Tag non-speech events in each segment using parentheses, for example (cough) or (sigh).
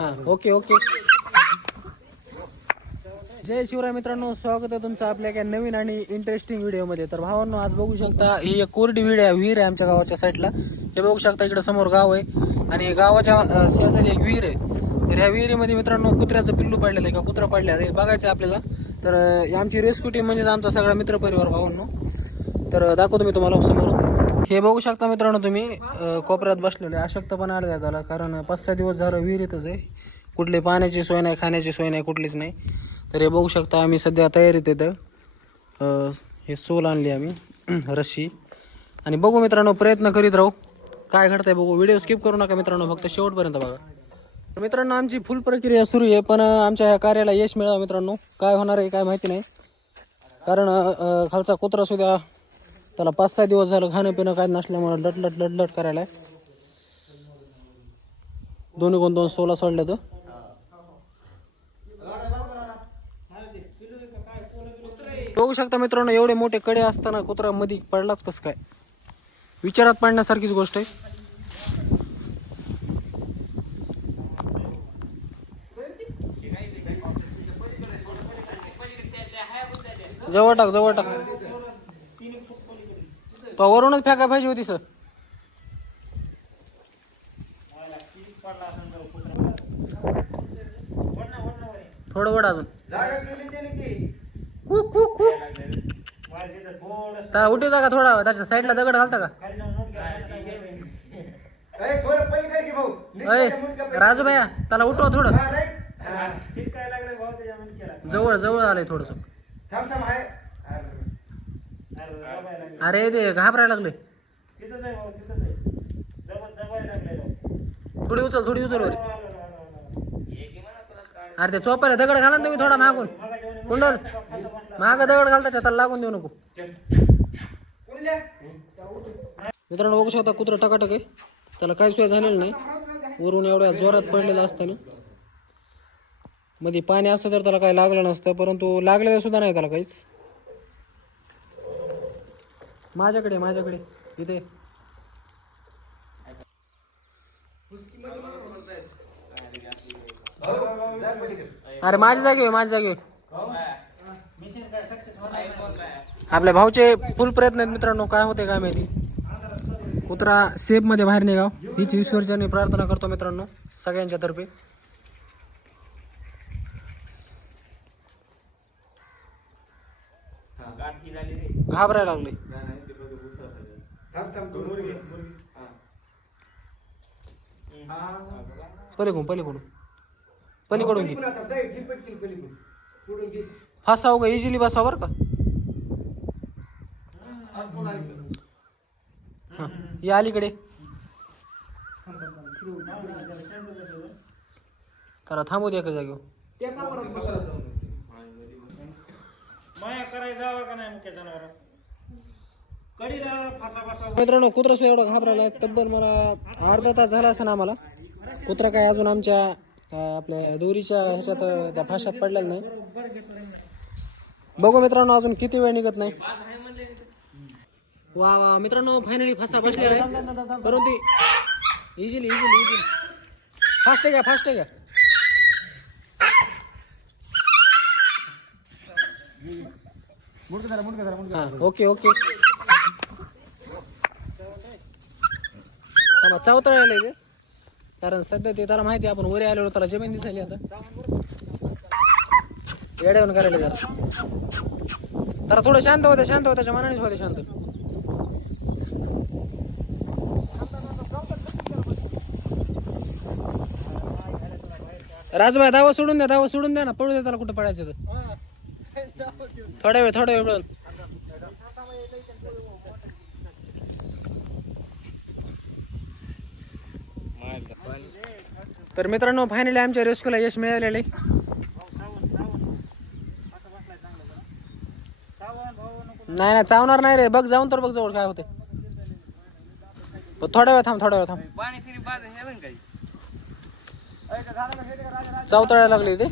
हा okay okay. जय शिवराय मित्रांनो स्वागत आहे तुमचं आपल्या एका नवीन आणि इंटरेस्टिंग व्हिडिओमध्ये तर भावांनो आज बघू शकता ही एक कोरडी विहीर आहे विहीर आहे आमच्या गावाच्या साईडला हे बघू शकता इकडे समोर गाव आहे. आणि गावाच्या शेजारी एक विहीर आहे. तर या विहिरीमध्ये मित्रांनो कुत्र्याचं पिल्लू पडलेलं आहे का कुत्रा पडलेलं आहे हे बघायचं आपल्याला. तर आमची रेस्क्यू टीम म्हणजेच आमचा सगळा मित्रपरिवार भावांनो. तर दाखवतो मी तुम्हाला समोर. हे बघू शकता मित्रांनो तुम्ही कोपऱ्यात बसलेले अशक्तपणा आला आहे त्याला कारण पाच सहा दिवस झालं विहिरीतच आहे. कुठली पाण्याची सोय नाही खाण्याची सोय नाही कुठलीच नाही. तर हे बघू शकता आम्ही सध्या तयारीत येतं हे सोल आणली आम्ही (clears throat) रस्सी. आणि बघू मित्रांनो प्रयत्न करीत राहू. काय घडतंय बघू व्हिडिओ स्किप करू नका मित्रांनो फक्त शेवटपर्यंत बघा. तर मित्रांनो आमची फुल प्रक्रिया सुरू आहे पण आमच्या ह्या कार्याला यश मिळावं मित्रांनो. काय होणार आहे काय माहिती नाही. कारण खालचा कुत्रा सुद्धा त्याला पाच सहा दिवस झालं खाणं पिणं काय नसल्यामुळे लटलट लटलट करायला दोन्ही कोण दोन सोला सोडले तर बघू शकता मित्रांनो एवढे मोठे कडे असताना कुत्रा मध्ये पडलाच कसं काय? विचारात पडण्यासारखीच गोष्ट आहे. जवळ टाक जवळ टाक. तो वरूनच फेकाय पाहिजे होती सर. थोडं वड अजून. कुक कुक कुक त्याला उठवता का थोडा त्याच्या साईडला दगड घालता का? अय राजू भैया त्याला उठवा थोडं. जवळ जवळ आलंय थोडस. अरे ते घाबरायला लागले. थोडी उचल थोडी उचल वर. अरे ते चोपायला दगड घाला ना तुम्ही थोडा मागून. कुंडल. माग दगड घालता त्याला लागून देऊ नको. मित्रांनो बघू शकता कुत्रा टकाटक आहे. त्याला काही सोय झालेलं नाही. वरून एवढ्या जोरात पडलेलं असताना. मध्ये पाणी असतं तर त्याला काही लागलं नसतं परंतु लागलेलं सुद्धा नाही त्याला काहीच. माझ्याकडे माझ्याकडे. इथे. अरे माझ्या जागे माझ्या जागे आपल्या भाऊचे फुल प्रयत्न आहेत मित्रांनो काय होते काय माहिती. कुत्रा सेफमध्ये बाहेर निघाव. हीच विसर्जन प्रार्थना करतो मित्रांनो सगळ्यांच्या तर्फे घाबरायला लागले. पलीकडून पलीकडून. पलीकडून घे. फासाव का? इझिली बसाव बरं का? या अलीकडे. तर थांबू द्या का जागेवर. माया करायला जावा का नाही मुख्य जनावर? कडीला फासा बसा मित्रांनो कुत्रा सुद्धा एवढा घाबरायला आहे. तब्बल मला अर्धा तास झाला असं आम्हाला. कुत्रा काय अजून आमच्या आपल्या दोरीच्या ह्याच्यात त्या फाशात पडलेला नाही. बघू मित्रांनो अजून किती वेळ निघत नाही. वा वा मित्रांनो फायनली फासा बसलेला आहे. परंतु इझिली इझिली इझिली फास्ट आहे का फास्ट आहे का हा ओके ओके. थांबा चौथळ्याला आहे ते कारण सध्या ते त्याला माहिती आहे आपण वरी आलेलो त्याला जमीन दिसायली आता. येड्यावरून करायला जरा. जरा थोडं शांत होते शांत होते त्याच्या मनानेच होते शांत. राजभाई दावा सोडून द्या दावा सोडून द्या ना. पडू द्या त्याला कुठं पडायचं तर. थोड्या वेळ थोड्या वेळ मिळून तर मित्रांनो फायनली आमच्या रेस्क्यूला यश मिळालेले. नाही नाही चावणार नाही रे. बघ जाऊन तर बघ जवळ काय होते थोड्या वेळ थांब थोड्या वेळ थांब. चावतळायला लागले ते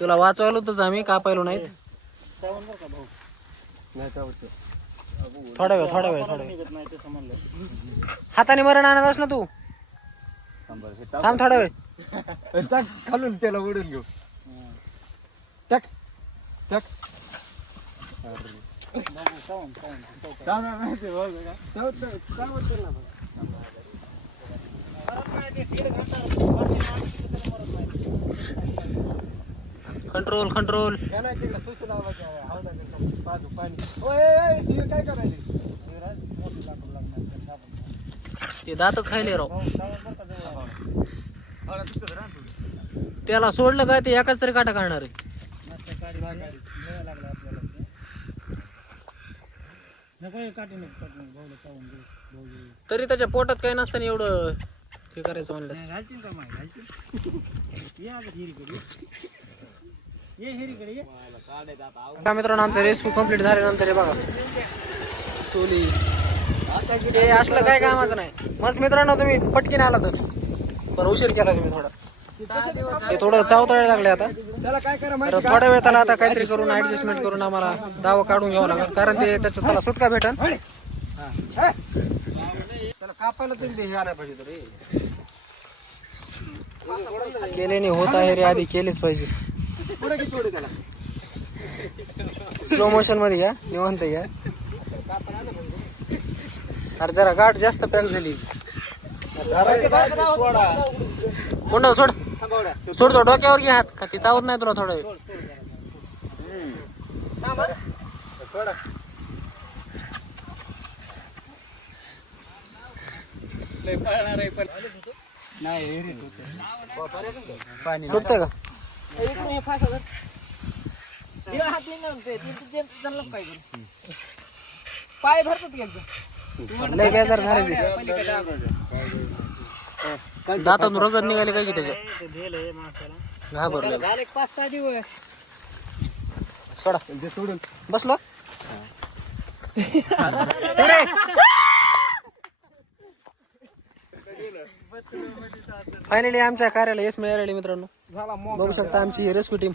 तुला वाचवायला होतच आम्ही कापायलो नाहीत. जाऊन बरं का भाऊ थोडा वेळ थोडा वेळ थोडा वेळ. हाताने मरण आणत ना तू. थांब थोडा वेळ. टाक खालून त्याला उडून घेऊ. टाक टाक. चावत तर ना बघ. कंट्रोल कंट्रोल या नाही तिकडे सुशी लावायची आहे. हौदाकडे बाजू पाणी ओय, कंट्रोल कंट्रोल ते दातच खायले राव. त्याला सोडलं काय ते एकाच तरी काटा काढणार आहे. तरी त्याच्या पोटात काही नसताना एवढं हे करायचं म्हणलं नाही, घालतील का माय घालतील ये आता मित्रांनो आमचं रेस्क्यू कंप्लीट झाल्यानंतर हे बघा. सोली. हे असलं काय कामाचं नाही. मस्त मित्रांनो तुम्ही पटकीन आला तर. बरं उशीर केला तुम्ही थोडा. हे थोडं चावतळायला लागले आता. त्याला तर थोड्या वेळ त्याला आता काहीतरी करून ऍडजस्टमेंट करून आम्हाला दावा काढून घ्यावं लागेल. कारण ते त्याचं त्याला सुटका भेटन. त्याला कापायला तरी हे आलं पाहिजे तरी. नाही होत आहे रे आधी केलेच पाहिजे. पुढे किती थोडी त्याला? स्लो मोशनमध्ये घ्या निवांत घ्या. अरे जरा गाठ जास्त पॅक झाली. कोंडा सोड. सोड तो डोक्यावर घे हात. का ती चावत नाही तुला थोडा वेळ. सुटतंय का? पाय भरतात गेलं लय बेजार झाले ते दातातून रगत निघाले काय की त्याच्या घाबरले पाच सहा दिवस सोडा. बसलो? फायनली आमच्या कार्याला यश मिळालेले मित्रांनो. बघू शकता आमची रेस्क्यू टीम.